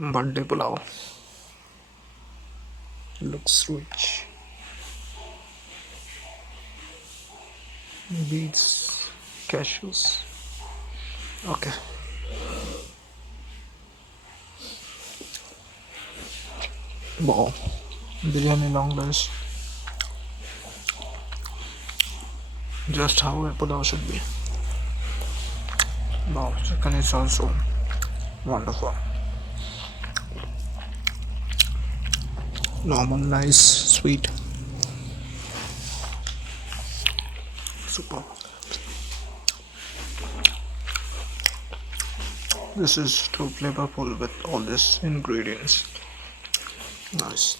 Birthday pulao looks rich. Beets, cashews. Okay. Wow. Biryani long rice. Just how a pulao should be. Wow. Chicken is also wonderful. Normal, nice, sweet. Super. This is too flavorful with all these ingredients. Nice.